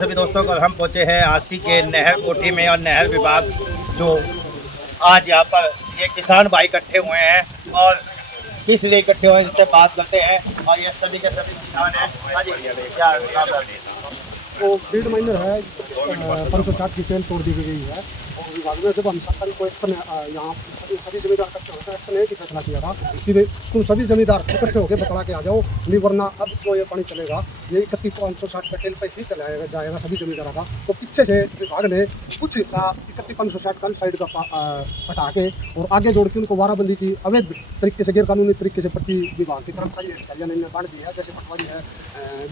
सभी दोस्तों को हम पहुंचे हैं आसी के नहर कोठी में और नहर विभाग जो आज यहाँ पर ये किसान भाई इकट्ठे हुए हैं और किस लिए इकट्ठे हुए हैं इनसे बात करते हैं। और ये सभी के सभी किसान हैं। हाँ जी, क्या नाम है? वो फील्ड माइनर है 560 की चेन तोड़ दी गई है और विभाग में जब हम सरकारी को एक्शन यहाँ सभी जमींदार इकट्ठे होकर एक्शन एक ही फैसला किया था कि तुम सभी जमींदार इकट्ठे होकर बतला के आ जाओ, नहीं वरना अब जो ये पानी चलेगा ये 31,560 का टेल पे ही चलाया जाएगा सभी जमींदारों का। तो पीछे से विभाग ने कुछ हिस्सा 31,560 का साइड का हटा के और आगे जोड़ के उनको वाराबंदी की अवैध तरीके से गैरकानूनी तरीके से प्रति विभाग के कर्मचारी अधिकारियों ने बांट दी है, जैसे पटवारी है,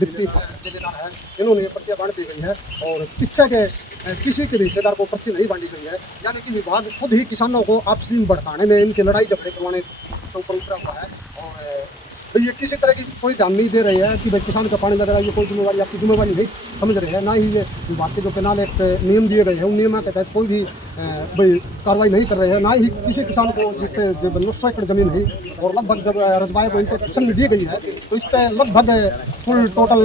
डिप्टी ठेकेदार है, इन्होंने पर्चियाँ बांट दी गई है और पीछे के किसी के रिश्तेदार को पर्ची नहीं बांटी गई है। यानी कि विभाग खुद ही किसानों को आपसी भड़काने में, इनकी लड़ाई झगड़े करवाने के ऊपर उतरा हुआ है और ये किसी तरह की कोई ध्यान नहीं दे रही है कि भाई किसान का पानी लग रहा है, ये कोई जिम्मेवारी आपकी जिम्मेवारी नहीं समझ रहे हैं। ना ही ये विभाग के जो पेनाल एक्ट नियम दिए गए हैं उन नियमों के तहत कोई भी भाई कार्रवाई नहीं कर रहे हैं। ना ही किसी किसान को जिसपे 900 एकड़ जमीन है और लगभग जब रजवाए को इनको एक्शन में दी गई है तो इस पर लगभग फुल टोटल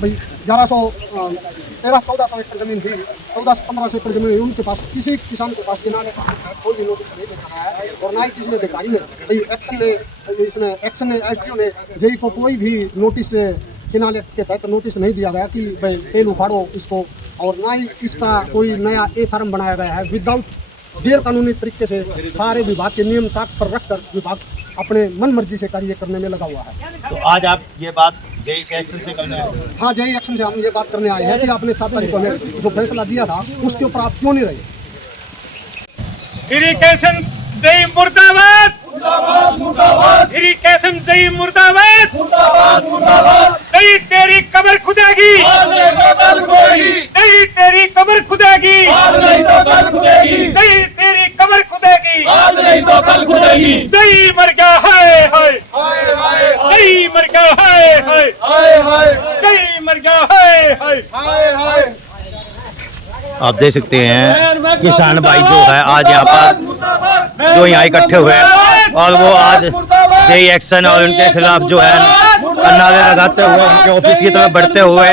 भाई 1300 एकड़ जमीन थी, 1400-1500 एकड़ जमीन है उनके पास किसी किसान के पास कोई भी नोटिस नहीं देखा है और ना ही किसी ने अधिकारी ने भाई एक्शन ने एसडीओ ने जेई को कोई भी नोटिस किनारे के तहत नोटिस नहीं दिया गया कि भाई तेल उखाड़ो इसको, और ना ही इसका कोई नया फार्म बनाया गया है। विदाउट गैर कानूनी तरीके से सारे विभाग के नियम ताक पर रखकर विभाग अपने मन मर्जी से कार्य करने में लगा हुआ है। तो आज आप ये बात जेई के एक्शन से करने आए? हाँ, जेई एक्शन से हम ये बात करने आए हैं कि आपने 7 तारीख को जो फैसला दिया था उसके ऊपर आप क्यों नहीं रहे। इरिगेशन जेई मुर्दाबाद, इरिगेशन जेई मुर्दाबाद, जेई तेरी कब्र खुदेगी, जेई तेरी कब्र खुदेगी, जेई तेरी कब्र खुदेगी, जेई मर गया हाय हाय, जेई मर गया हाय हाय, जेई मर गया हाय हाय। आप देख सकते हैं किसान भाई जो है आज यहाँ पर जो यहाँ इकट्ठे हुए हैं और वो आज जेई एक्शन और उनके खिलाफ जो है नारे लगाते हुए उनके ऑफिस की तरफ बढ़ते हुए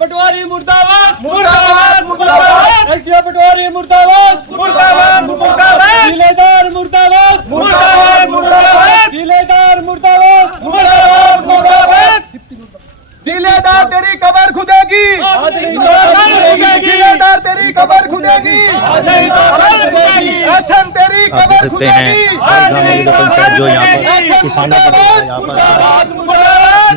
पटवारी मुर्दाबाद, मुर्दाबाद, मुर्दाबाद, एसडीओ पटवारी मुर्दाबाद, मुर्दाबाद, मुर्दाबाद, जिलेदार मुर्दाबाद, मुर्दाबाद, मुर्दाबाद, जिलेदार मुर्दाबाद, मुर्दाबाद, मुर्दाबाद। जिलेदार तेरी कब्र खुदेगी, जिलेदार तेरी कब्र खुदेगी, एक्शन तेरी कब्र खुदेगी, जो यहाँ पर किसानों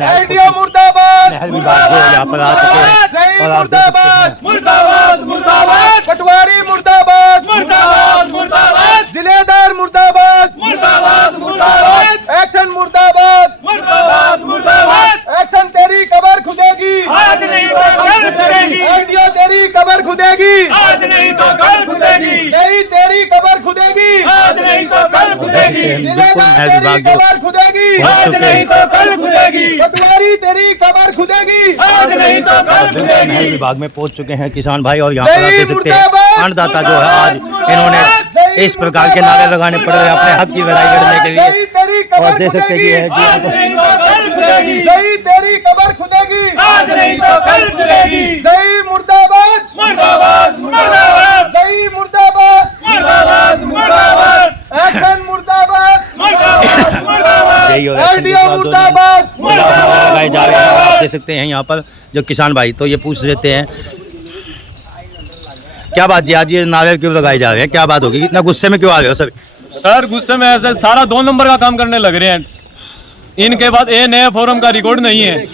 एसडीओ मुर्दाबाद, नहर विभाग जो यहाँ पर आ चुके हैं और आप देख सकते हैं मुर्दाबाद, मुर्दाबाद, पटवारी मुर्दाबाद, मुर्दाबाद, मुर्दाबाद, जिलेदार मुर्दाबाद, मुर्दाबाद, मुर्दाबाद, एक्शन मुर्दाबाद, मुर्दाबाद, मुर्दाबाद। एक्शन तेरी कब्र खुदेगी, आज नहीं तो कल खुदेगी, एसडीओ तेरी कब्र खुदेगी, आज नहीं तो कल खुदेगी, जेई तेरी कब्र खुदेगी, आज नहीं तो कल खुदेगी, बिल्कुल नहर तेरी विभाग जो कब्र खुदेगी, आज नहीं तो कल खुदेगी, पटवारी तेरी कब्र खुदेगी, आज नहीं तो कल नहर खुदेगी। विभाग में पहुंच चुके हैं किसान भाई और यहाँ पर आप देख सकते हैं मुर्दाबाद, अन्नदाता जो है आज इन्होंने इस प्रकार के नारे लगाने पड़ रहे हैं अपने हक की लड़ाई लड़ने के लिए जेई तेरी और कब्र देख सकते हैं कि खुदेगी, ये आज नहीं तो कल खुदेगी, जेई तेरी कब्र खुदेगी, आज नहीं तो कल खुदेगी, जेई मुर्दाबाद, मुर्दाबाद, मुर्दाबाद, जेई मुर्दाबाद, मुर्दाबाद, मुर्दाबाद, एक्शन मुर्दाबाद, मुर्दाबाद, मुर्दाबाद, यही और एक्शन के एसडीओ खिलाफ मुर्दाबाद, नारे लगाए जा रहे हैं। आप देख सकते हैं यहाँ पर जो किसान भाई तो ये पूछ लेते हैं क्या बात जी, आज ये नारे क्यों लगाए जा रहे हैं, क्या बात होगी, इतना गुस्से में क्यों आ रहे हो सर? सर गुस्से में ऐसे सारा 2 नंबर का काम करने लग रहे हैं। इनके बाद ए नए फोरम का रिकॉर्ड नहीं है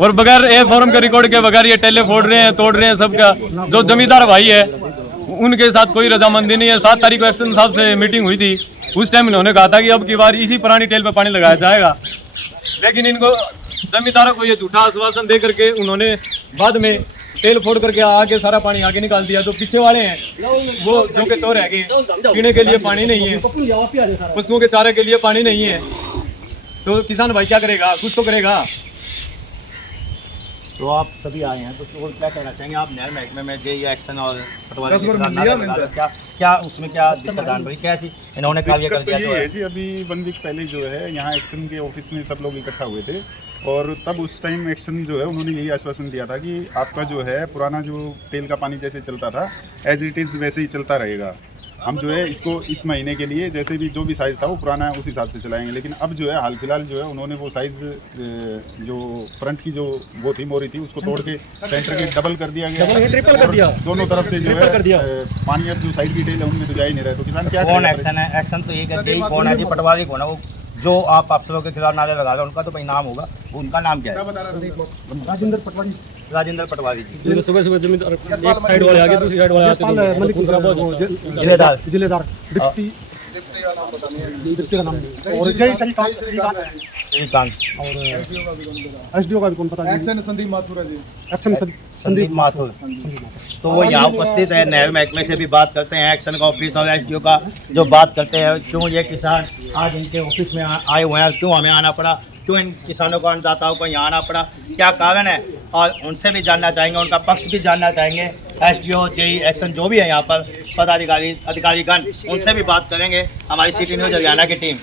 और बगैर ए फोरम के रिकॉर्ड के बगैर ये टेले फोड़ रहे हैं, तोड़ रहे हैं सबका। जो जमींदार भाई है उनके साथ कोई रजामंदी नहीं है। 7 तारीख को एक्शन साहब से मीटिंग हुई थी, उस टाइम इन्होंने कहा था कि अब की बार इसी पुरानी टेल पे पानी लगाया जाएगा, लेकिन इनको जमींदारों को ये झूठा आश्वासन दे करके उन्होंने बाद में तेल फोड़ करके आके सारा पानी आगे निकाल दिया। तो पीछे वाले हैं वो जो के तो रह गए, पीने के लिए पानी नहीं है, पशुओं के चारे के लिए पानी नहीं है, तो किसान भाई क्या करेगा, कुछ तो करेगा। तो आप सभी आए हैं तो क्या कहना चाहेंगे आप नहर महकमे में जेई एक्शन और पटवारी के खिलाफ नारे लगा रहे हैं? क्या उसमें क्या दिक्कत आन भाई, क्या थी इन्होंने कार्य कर दिया? ये है जी, अभी 1 वीक पहले जो है यहाँ एक्शन के ऑफिस में सब लोग इकट्ठा हुए थे और तब उस टाइम एक्शन जो है उन्होंने यही आश्वासन दिया था कि आपका जो है पुराना जो तेल का पानी जैसे चलता था एज इट इज़ वैसे ही चलता रहेगा। हम जो है इसको इस महीने के लिए जैसे भी जो भी साइज़ था वो पुराना उस हिसाब से चलाएंगे। लेकिन अब जो है हाल फिलहाल जो है उन्होंने वो साइज़ जो फ्रंट की जो वो थी मोरी थी उसको तोड़ के सेंटर के डबल कर दिया गया, ट्रिपल कर दिया, दोनों तरफ से जो है पानी अब जो साइड की टेल है उनमें तो जा ही नहीं रहा। तो किसान क्या कौन एक्शन है? एक्शन तो ये कहते हैं कौन है जी, पटवारी कौन है? वो जो आप अफसरों के खिलाफ नारे लगा रहे हैं उनका तो भाई नाम होगा, उनका नाम क्या है? राजेंद्र पटवारी। राजेंद्र पटवारी जी। सुबह सुबह जमीन एक साइड वाले आगे दूसरी साइड वाले आते जिलेदार जिलेदार डिप्टी का नाम नहीं। और जय श्रीकांत श्रीकांत और एसडीओ का भी कौन पता नहीं। एक्शन संदीप माथुर है जी। एक्शन संदीप माथुर। तो वो यहाँ उपस्थित है। नहर महकमे से भी बात करते हैं, एक्शन का ऑफिस और एसडीओ का जो बात करते हैं क्यों ये किसान आज इनके ऑफिस में आए हुए हैं, क्यों हमें आना पड़ा, क्यों इन किसानों को अन्नदाताओं को यहाँ आना पड़ा, क्या कारण है, और उनसे भी जानना चाहेंगे, उनका पक्ष भी जानना चाहेंगे। एसडीओ जेई एक्शन जो भी है यहाँ पर पदाधिकारी अधिकारीगण, उनसे भी बात करेंगे। हमारी सिटी न्यूज़ हरियाणा की टीम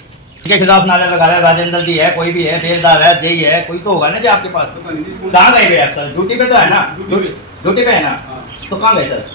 के खिलाफ नारा लगा रहा है। राजेंद्र जी है, कोई भी है, बेलदार है, जेई है, कोई तो होगा ना जी आपके पास। कहाँ गए भैया सर? ड्यूटी पे तो है ना? ड्यूटी पे है ना? तो कहाँ गए सर?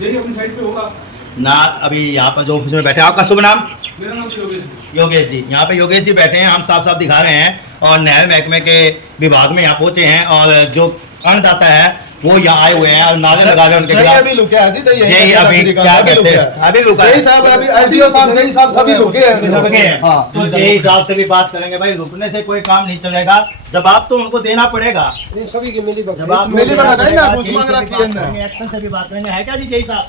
जेई अपनी साइड पे होगा ना अभी यहाँ पर जो ऑफिस में बैठे हैं। आपका शुभ नाम? मेरा नाम योगेश। योगेश जी। यहाँ पे योगेश जी बैठे हैं, हम साफ साफ दिखा रहे हैं। और नहर महकमे के विभाग में यहाँ पहुंचे हैं और जो अन्नदाता है वो यहाँ आए हुए हैं और नारे लगा रहे हैं उनके खिलाफ। अभी लुके हैं जी, यही अभी क्या कहते हैं, अभी रुका जय है। साहब, अभी एसडीओ साहब, जय साहब सभी लुके हैं। हाँ, तो जेई हिसाब से भी बात करेंगे। भाई रुकने से कोई काम नहीं चलेगा, जवाब तो उनको देना पड़ेगा। सभी की मिली जवाब मिली बना दें ना, जेई घूस मांग से भी रखी है बात इनने। करेंगे, एक्शन से भी बात करेंगे। है क्या जी जेई साहब?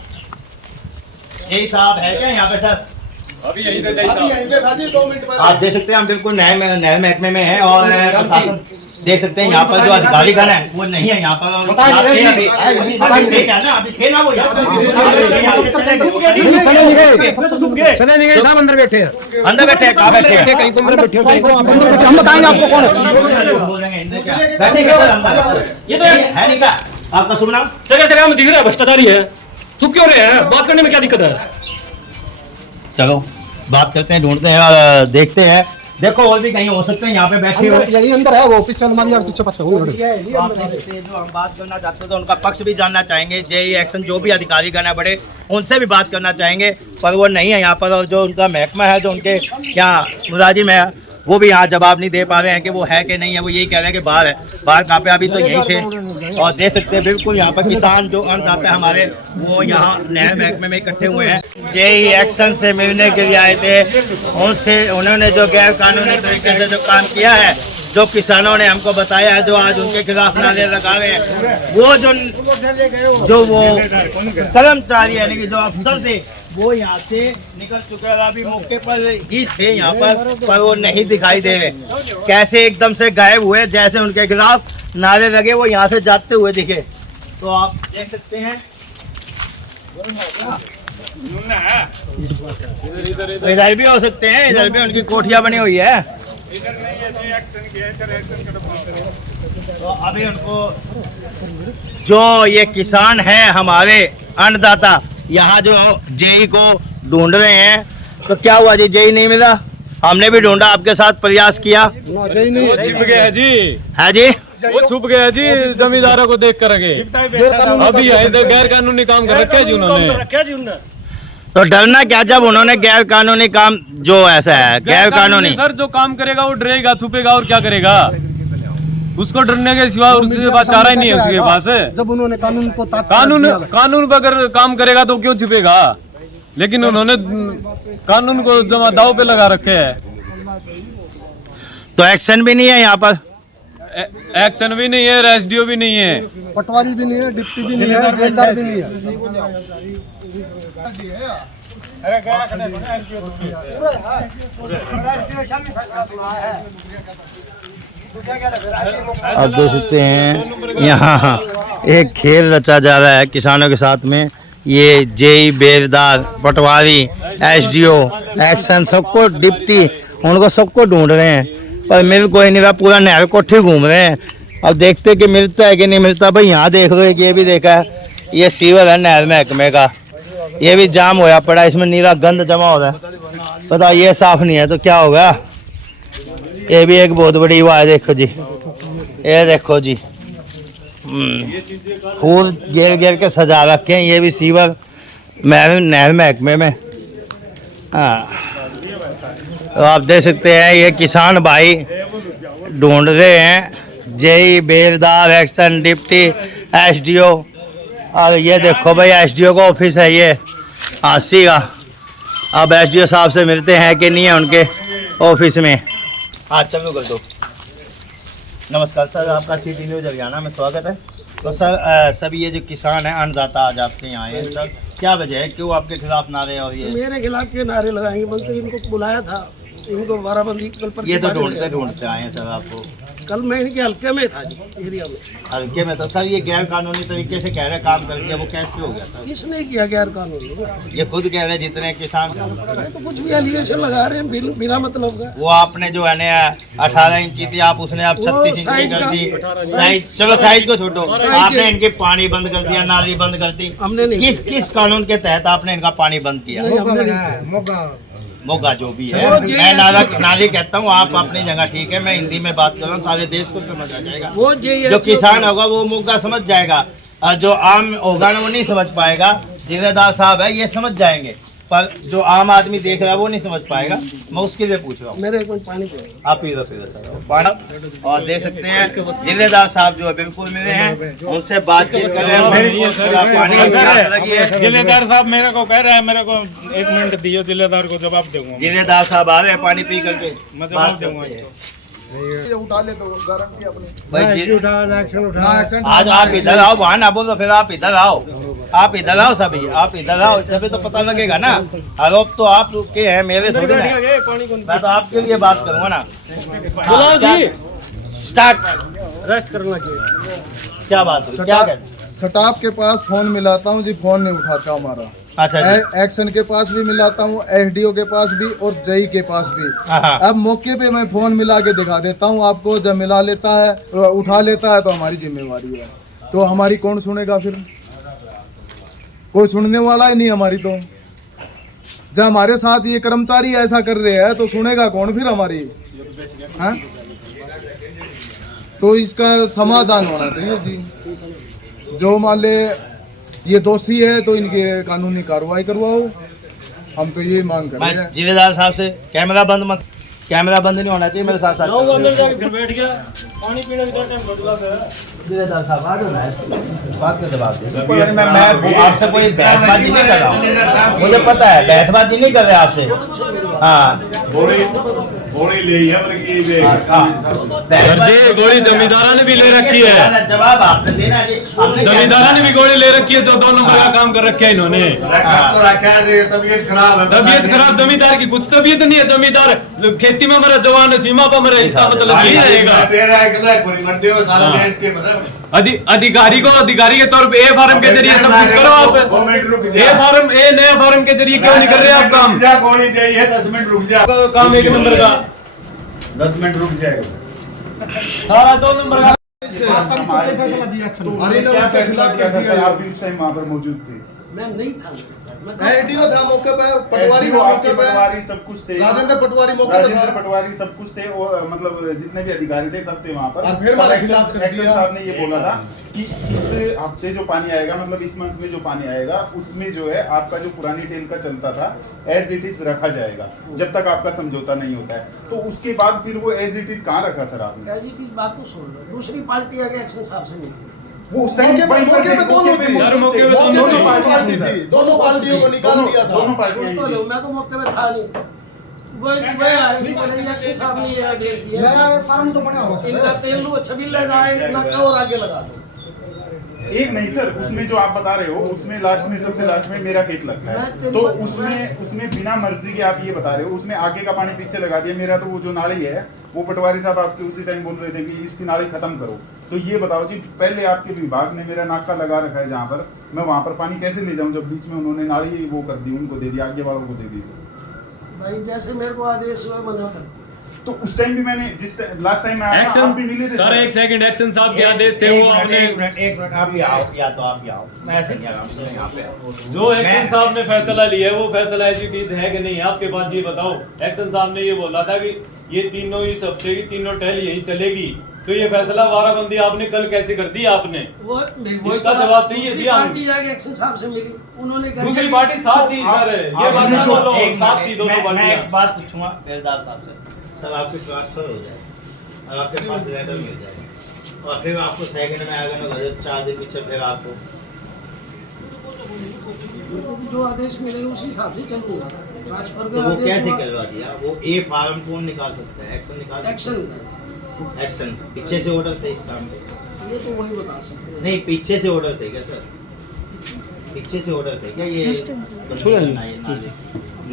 जेई साहब है क्या यहाँ पे सर? अभी यहीं पे अभी यहीं पे था जी, 2 मिनट बाद। आप देख सकते हैं हम बिल्कुल नहर महकमे में हैं और प्रशासन देख सकते हैं यहाँ पर जो अधिकारीगण है वो नहीं है यहाँ पर। आप थे अभी क्या ना, अभी थे ना वो यहाँ चले नहीं गए साहब, अंदर बैठे हैं। अंदर बैठे हैं। कहाँ बैठे हैं? कहीं अंदर बैठे हो, हम बताएंगे आपको कौन है। बोलेंगे इनने क्या? बैठेंगे सर अंदर। ये तो है नहीं क्या? आपका शुभ नाम? सर सर हम दिख रहा है भ्रष्टाचारी है, चुप क्यों रहे हैं? बात करने में क्या दिक्कत है? चलो बात करते हैं, ढूंढते हैं और देखते हैं। देखो और भी कहीं हो सकते हैं यहाँ पे बैठे हुए। यही अंदर है वो, पीछे अलमारी और पीछे पत्थर वो आप देख सकते हैं, जो हम बात करना चाहते हैं तो उनका पक्ष भी जानना चाहेंगे। जेई एक्शन जो भी अधिकारीगण है बड़े, उनसे भी बात करना चाहेंगे, पर वो नहीं है यहाँ पर। और जो उनका महकमा है, जो उनके यहाँ मुलाजिम है, वो भी यहाँ जवाब नहीं दे पा रहे हैं कि वो है कि नहीं है। वो यही कह रहे हैं कि बाहर है। बाहर कहाँ पे? अभी तो यहीं थे। और देख सकते हैं बिल्कुल यहाँ पर किसान जो अन्नदाता है हमारे, वो यहाँ नहर महकमे में इकट्ठे हुए हैं। जेई एक्शन से मिलने के लिए आए थे। उनसे उन्होंने जो गैर कानूनी तरीके से जो काम किया है, जो किसानों ने हमको बताया है, जो आज उनके खिलाफ नारे लगा रहे हैं, वो जो वो कर्मचारी यानी कि जो अफसर थे वो यहाँ से निकल चुके हैं। अभी मौके पर ही थे यहाँ पर वो नहीं दिखाई दे रहे। कैसे एकदम से गायब हुए, जैसे उनके खिलाफ नारे लगे वो यहाँ से जाते हुए दिखे। तो आप देख सकते हैं इधर भी हो सकते हैं, इधर भी उनकी कोठियाँ बनी हुई है। तो अभी उनको जो ये किसान है हमारे अन्नदाता यहाँ जो जेई को ढूंढ रहे हैं, तो क्या हुआ जी? जेई नहीं मिला, हमने भी ढूंढा, आपके साथ प्रयास किया। वो छिप गया जी, है जी, वो छुप गया जी जमींदारों को देख कर आगे। अभी गैर कानूनी काम कर रखा है जी उन्होंने। तो डरना क्या जब उन्होंने गैर कानूनी काम, जो ऐसा है गैर कानूनी सर, जो काम करेगा वो डरेगा, छुपेगा और क्या करेगा? उसको डरने के सिवा उसके पास चारा ही नहीं है उसके पास। जब उन्होंने कानून को कानून पर अगर काम करेगा तो क्यों छुपेगा? लेकिन उन्होंने कानून को दाव पे लगा रखे है। तो एक्शन भी नहीं है यहाँ पर। एक्शन भी नहीं है, एसडीओ भी नहीं है, पटवारी भी नहीं है, डिप्टी भी नहीं है, जेलदार भी नहीं है। आप देख सकते हैं यहाँ एक खेल रचा जा रहा है किसानों के साथ में। ये जेई, बेलदार, पटवारी, एसडीओ, एक्शन, सबको डिप्टी, उनको सबको ढूंढ रहे हैं पर मिल कोई नहीं रहा। पूरा नहर कोठी घूम रहे हैं। अब देखते कि मिलता है कि नहीं मिलता। भाई यहाँ देख लो, ये भी देखा है, ये सीवर है नहर महकमे का, ये भी जाम होया पड़ा, इसमें नीला गंद जमा हो रहा है। पता ये साफ नहीं है तो क्या होगा? ये भी एक बहुत बड़ी हुआ है, देखो जी, ये देखो जी, फूल घेर घेर के सजा रखे हैं। ये भी सीवर नहर महकमे में। हाँ, तो आप देख सकते हैं ये किसान भाई ढूंढ रहे हैं जेई, बेलदार, एक्शन, डिप्टी, एसडीओ। और ये देखो भाई एसडीओ का ऑफिस है ये आसी का। अब एसडीओ साहब से मिलते हैं कि नहीं है उनके ऑफिस में। हाँ चलो कर दो। नमस्कार सर, आपका सिटी न्यूज़ हरियाणा में स्वागत है। तो सर सभी ये जो किसान हैं अन्नदाता आज आपके यहाँ आए हैं, सर क्या वजह है, क्यों आपके खिलाफ नारे और ये? मेरे खिलाफ के नारे लगाएंगे, मंत्री इनको बुलाया था, इनको बाराबंदी कल पर ये तो ढूंढते आए हैं सर आपको। कल मैं इनके हल्के में था जी, एरिया में। हल्के में तो सर ये गैर कानूनी तरीके से कह रहे काम कर दिया, वो कैसे हो गया सर? किसने किया गैर कानूनी? ये खुद कह रहे हैं जितने किसान, तो कुछ भी एलिगेशन लगा रहे हैं बिना मतलब का। वो आपने जो है ना 18 इंची थी, आप उसने आप 36 इंची कर दी। साइज, चलो साइज को छोड़ो, आपने इनके पानी बंद कर दिया, नाली बंद कर दी। हमने नहीं। किस कानून के तहत आपने इनका पानी बंद किया? मोगा जो भी है, मैं नाली कहता हूँ, आप अपनी जगह ठीक है, मैं हिंदी में बात कर रहा हूँ, सारे देश को समझ आ जाएगा। वो जो किसान होगा वो मोगा समझ जाएगा, और जो आम होगा ना वो नहीं समझ पाएगा। जिलेदार साहब है ये समझ जाएंगे, पर जो आम आदमी देख रहा है वो नहीं समझ पाएगा। मैं उसके लिए पूछ रहा हूँ। मेरे को पानी आप पी दो सर पानी। और देख सकते हैं जिलेदार साहब जो है बिल्कुल मिले हैं, उनसे बातचीत कर रहे हैं। जिलेदार साहब मेरे को कह रहा है, मेरे को 1 मिनट दियो, जिलेदार को जवाब दूंगा। जिलेदार साहब आ रहे हैं पानी पी करके, मैं जवाब दूंगा इसको। उठा ले तो गारंटी अपनी भाई एक्शन आज आप इधर आओ, वहाँ ना बोलो, फिर आप इधर आओ, आप इधर आओ सभी, आप इधर आओ, सभी तो पता लगेगा ना। आरोप तो आप लोग के हैं, मेरे थोड़ी ना। मैं तो आपके लिए बात करूँगा ना। स्टार्ट रेस्ट करना चाहिए। क्या बात है, क्या कहते? स्टाफ के पास फोन मिलाता हूँ जी, फोन नहीं उठाता हमारा। अच्छा जी। एक्शन के पास भी मिलाता हूँ, एसडीओ के पास भी और जई के पास भी। हाँ। अब मौके पे मैं फोन मिला के दिखा देता हूँ आपको, जब मिला लेता है उठा लेता है तो हमारी जिम्मेवारी है। तो हमारी कौन सुनेगा फिर? कोई सुनने वाला ही नहीं हमारी। तो जब हमारे साथ ये कर्मचारी ऐसा कर रहे हैं तो सुनेगा कौन फिर हमारी? हाँ? तो इसका समाधान होना चाहिए जी। जो मान ले ये दोषी है तो इनकी कानूनी कार्रवाई करवाओ, हम तो ये मांग कर रहे हैं। जिलेदार साहब से कैमरा बंद नहीं होना चाहिए मेरे साथ साथ। जिलेदार साहब आ जाओ, बात का जवाब दे। मैं आपसे कोई बहसबाजी नहीं कर रहा हूँ, मुझे पता है बहसबाजी नहीं कर रहे आपसे। हाँ गोली जमींदारा ने भी ले रखी है, जवाब आपने देना है। जमींदारा ने भी गोली ले रखी है, जो 2 नंबर का काम कर रखे हैं इन्होंने। तबीयत खराब जमींदार की कुछ तबीयत नहीं है। जमींदार खेती में मरा, जवान है सीमा पर मरा, इसका मतलब यही रहेगा। अधिकारी के तौर पे ए फार्म के जरिए सब कुछ करो आप। नया फार्म के जरिए क्यों नहीं कर रहे आप काम? 10 मिनट रुक जा, काम 1 नंबर का, 10 मिनट रुक जाएगा। सारा 2 नंबर का। अरे क्या फैसला किया था सर? आप भी उस टाइम वहाँ पर मौजूद थे? मैं नहीं था, एसडीओ था मौके पे, पटवारी था मौके पे, पटवारी सब कुछ थे, राजेंद्र पटवारी मौके पे राजेंद्र था, पटवारी सब कुछ थे, और मतलब जितने भी अधिकारी थे सब थे वहाँ पर। और फिर हमारे खिलाफ कर एक्शन दिया। साहब ने ये बोला था कि इस हफ्ते जो पानी आएगा, मतलब इस मंथ में जो पानी आएगा, उसमें जो है आपका जो पुरानी टेल का चलता था एज इट इज रखा जाएगा जब तक आपका समझौता नहीं होता है। तो उसके बाद फिर वो एज इट इज कहाँ रखा सर आपने? एज इट इज बात तो सुन लो, दूसरी पार्टी आगे एक्शन साहब से नहीं। वो उस टाइम मौके पे दोनों थी, सर, मौके पे दोनों पार्टी थी, दोनों पार्टियों को निकाल दिया था। दोनों सुन तो पार्टियां लो, मैं तो मौके पे था नहीं। वो आए कि चले एक्शन साहब ने ये आदेश दिया, मैं फार्म तो बना हुआ इनका तेल लो छबील लगाए, इतना और आगे लगा दो। एक नहीं सर, उसमें जो आप बता रहे हो उसमें लास्ट में, सबसे लास्ट में मेरा खेत लगता है, तो उसमें बिना मर्जी के आप ये बता रहे हो, उसने आगे का पानी पीछे लगा दिया। मेरा तो वो जो नाली है वो पटवारी साहब आपके उसी टाइम बोल रहे थे कि इसकी नाली खत्म करो। तो ये बताओ जी, पहले आपके विभाग ने मेरा नाका लगा रखा है जहाँ पर, मैं वहाँ पर पानी कैसे ले जाऊँ जब बीच में उन्होंने नाली वो कर दी, उनको दे दी, आगे वालों को दे दी। भाई जैसे मेरे को आदेश हुआ मना करती। तो उस टाइम भी मैंने जिस लास्ट टाइम मैं आप भी मिले थे सर एक सेकंड, एक्शन साहब के आदेश थे वो हमने एक मिनट आप ही आओ, या तो आप ही आओ, मैं ऐसे नहीं आ रहा हूँ, यहाँ पे आओ। जो एक्शन साहब ने फैसला लिया है वो फैसला ऐसी चीज है कि नहीं आपके पास, ये बताओ। एक्शन साहब ने ये बोला था कि ये तीनों इस हफ्ते की तीनों टहल यही चलेगी, तो ये फैसला वाराबंदी आपने कल कैसे कर दी आपने? इसका जवाब चाहिए जी। पार्टी जाके एक्शन साहब से मिली, उन्होंने दूसरी पार्टी साथ थी सर, ये बात ना बोलो, साथ थी दोनों मैं पार्टियां। एक बात पूछूंगा बेलदार साहब से, सर आपके ट्रांसफर हो जाए और आपके पास लेटर मिल जाए और फिर आपको सेकंड में आगे ना 4 दिन पीछे फिर आपको जो आदेश मिले उसी हिसाब से चलूंगा। ट्रांसफर तो का वो आदेश कैसे हुआ, करवा दिया? वो ए फार्म कौन निकाल सकता है? एक्शन निकाल सकता एक्शन है? का एक्शन पीछे से ऑर्डर थे इस काम पे? ये तो वही बता सकते हैं। नहीं, पीछे से ऑर्डर थे क्या सर? पीछे से ऑर्डर थे क्या? ये बंद करना, ये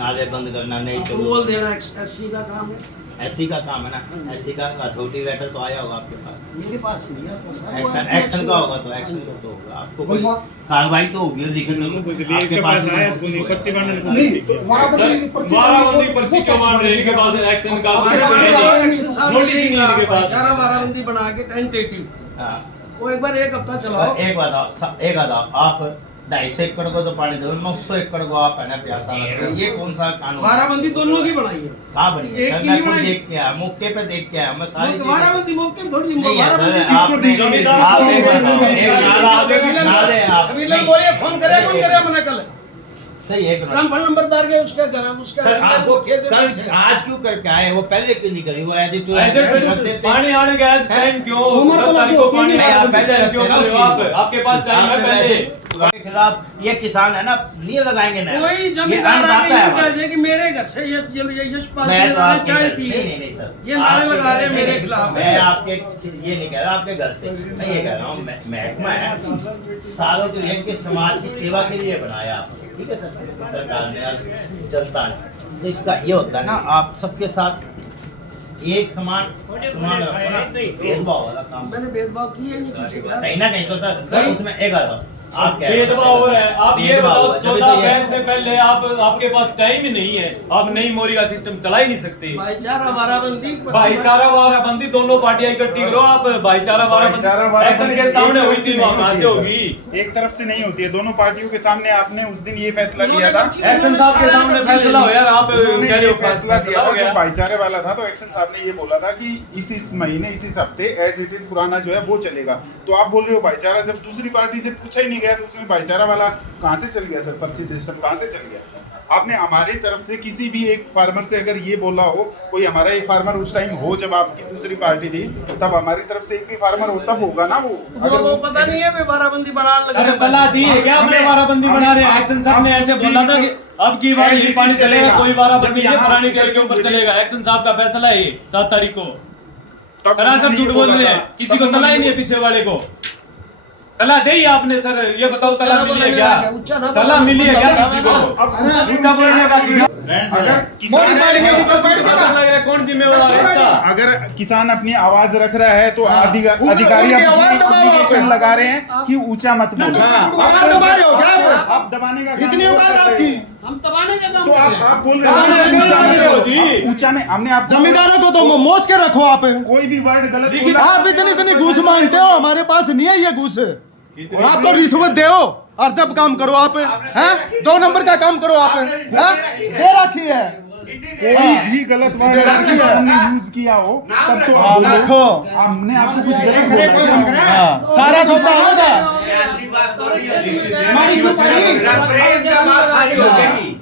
नाले बंद करना नहीं अप्रूवल तो देना एससी का काम है, ऐसी का काम है ना। ऐसी का अथॉरिटी लेटर तो आया होगा आपके पास? मेरे पास नहीं आता सर। वो एक्शन आपके एक्शन का होगा तो एक्शन का तो होगा, आपको कोई कार्रवाई तो होगी लिखित आपके पास आया तो कोई पत्ती वाराबंदी पर्ची क्यों मान रहे हैं? इनके पास एक्शन का एक्शन साहब नोटिस ही नहीं है इनके पास। चारा बाराबंदी बना के टेंटेटिव हाँ। वो एक बार एक हफ्ता चलाओ। एक बताओ आप 250 एकड़ को तो पानी दो, 900 एकड़ को आप है ना प्यासा लगता है, ये कौन सा कानून? बाराबंदी दोनों की बनाई है। कहाँ बनी है एक सर? की मैं नहीं खुद बनाई। देख के आया, मौके पे देख के आया मैं सारी चीजें। बाराबंदी मौके में थोड़ी नहीं है सर, बाराबंदी आपने जमींदार आप को एक बताओ, नाले आप छबीलन बोलिए, फोन करे मैंने कल सही है रामफल नंबरदार के उसका घर उसका सर आपको खेत कल में आज क्यों करके आए? वो पहले क्यों नहीं करी? वो एडिट पानी आने का टाइम क्यों? सोमवार को 10 तारीख को पानी नहीं, आप पहले पहले क्यों रखते कर हो, रहे हो आप? आपके पास टाइम है पहले। के खिलाफ ये किसान है ना, नहीं लगाएंगे ना। कोई ये जमींदार अन्नदाता आके है यूं हमारा। कह दे कि मेरे घर से यशपाल मैं जी तो ने आपके चाय घर- पी नहीं, है। नहीं, नहीं, सर। ये नारे आपके लगा रहे हैं घर- मेरे नहीं, खिलाफ। मैं आपके ये नहीं कह रहा आपके घर से, मैं ये कह रहा हूँ महकमा है सालों के लिए के समाज की सेवा के लिए बनाया आपने, ठीक है सर? सरकार ने आज जनता ने, तो इसका ये होता है ना, आप सबके साथ एक समान रखो ना, भेदभाव वाला काम मैंने भेदभाव किया नहीं किसी का। कहीं ना कहीं तो सर उसमें एक बात आप कह रहे हो। भेदभाव हो रहा है। आप ये भेदभाव बताओ हुआ, जब 14 तो ये- अप्रैल से पहले आपके पास टाइम ही नहीं है, आप नई मोरी का सिस्टम चला ही नहीं सकते। भाईचारा बाराबंदी भाईचारा वाराबंदी दोनों पार्टियां इकट्ठी करो आप। भाईचारा वाराबंदी एक्शन के सामने हुई थी, वहाँ कहाँ से होगी? एक तरफ से नहीं होती है, दोनों पार्टियों के सामने आपने उस दिन ये फैसला किया था। एक्शन साहब के सामने फैसला हो यार, आप उन्होंने कह रहे ये हो फैसला किया था हो जो गया। भाईचारे वाला था, तो एक्शन साहब ने ये बोला था कि इस महीने इस हफ्ते एज इट इज पुराना जो है वो चलेगा। तो आप बोल रहे हो भाईचारा, जब दूसरी पार्टी से पूछा ही नहीं गया तो उसमें भाईचारा वाला कहाँ से चल गया सर? पर्ची सिस्टम कहाँ से चल गया? आपने हमारी तरफ से किसी भी एक फार्मर से अगर ये बोला हो, कोई हमारा एक फार्मर उस टाइम हो जब आपकी दूसरी पार्टी थी, तब हमारी तरफ से एक भी फार्मर हो तब होगा ना वो। अगर वो पता नहीं है वे बाराबंदी बनाने सर लगे। तला दी है क्या आपने? हमें- वाराबंदी बना रहे हैं। हम- एक्शन साहब ने हम ऐसे कुछ बोला भी था कि अब की बार as ये it पानी is चलेगा, चलेगा। कोई वाराबंदी जब नहीं, यहाँ पुरानी टेल के ऊपर मुझे- चलेगा। एक्शन साहब का फैसला है ये 7 तारीख को। तब सरासर उन्होंने झूठ ये बोल बोला रहे था। हैं, किसी तब को तला ही उन्होंने नहीं है पीछे वाले को। तला दे ही आपने सर, ये बताओ तला चला मिली है बोले क्या? मेरा, ऊंचा ना तला बोलो। मिली है क्या किसी को? अब ऊंचा बोलने का अगर किसान कौन जिम्मेवार है इसका? अगर किसान अपनी आवाज रख रहा है तो अधिकारी एप्लीकेशन लगा रहे हैं कि ऊंचा मत बोलो। आवाज दबा रहे हो क्या आप? आप दबाने का इतनी औकात आपकी? हम दबाने का काम तो कर रहे हैं। आप बोल काम रहे कर रहे हो जी। हैं ऊंचा में हमने आप जमींदारों को तो मोच के रखो आप। कोई भी वर्ड गलत बोला आप इतनी घूस मांगते हो, हमारे पास नहीं है ये घूस। और आप तो रिश्वत दे हो और जब काम करो आप हैं, 2 नंबर का काम करो आप हैं? दे रखी है। कोई भी गलत वर्ड यूज किया हो तब तो आप देखो, हमने आपको कुछ गलत बोला। सारा सोता हो जा।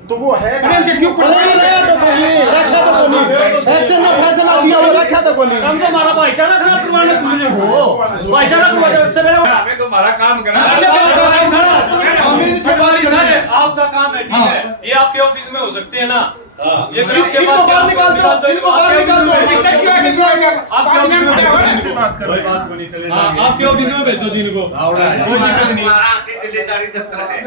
तो वो है ऐसे ना फैसला दिया वो रखा था कोनी। हम तो हमारा भाईचारा खराब करवाने खुले हो। भाईचारा करवाने से मेरा हमें तो हमारा काम करना हम इनसे बात करें। आपका काम है, ठीक है, ये आपके ऑफिस में हो सकते हैं ना? ये इनको बाहर निकाल दो, इनको बाहर निकाल दो। आपके ऑफिस में भेजो से बात कर रहे हैं। बात को नहीं चले हाँ, आपके ऑफिस में भेजो जिनको। हमारा दिल्लीदारी दफ्तर है।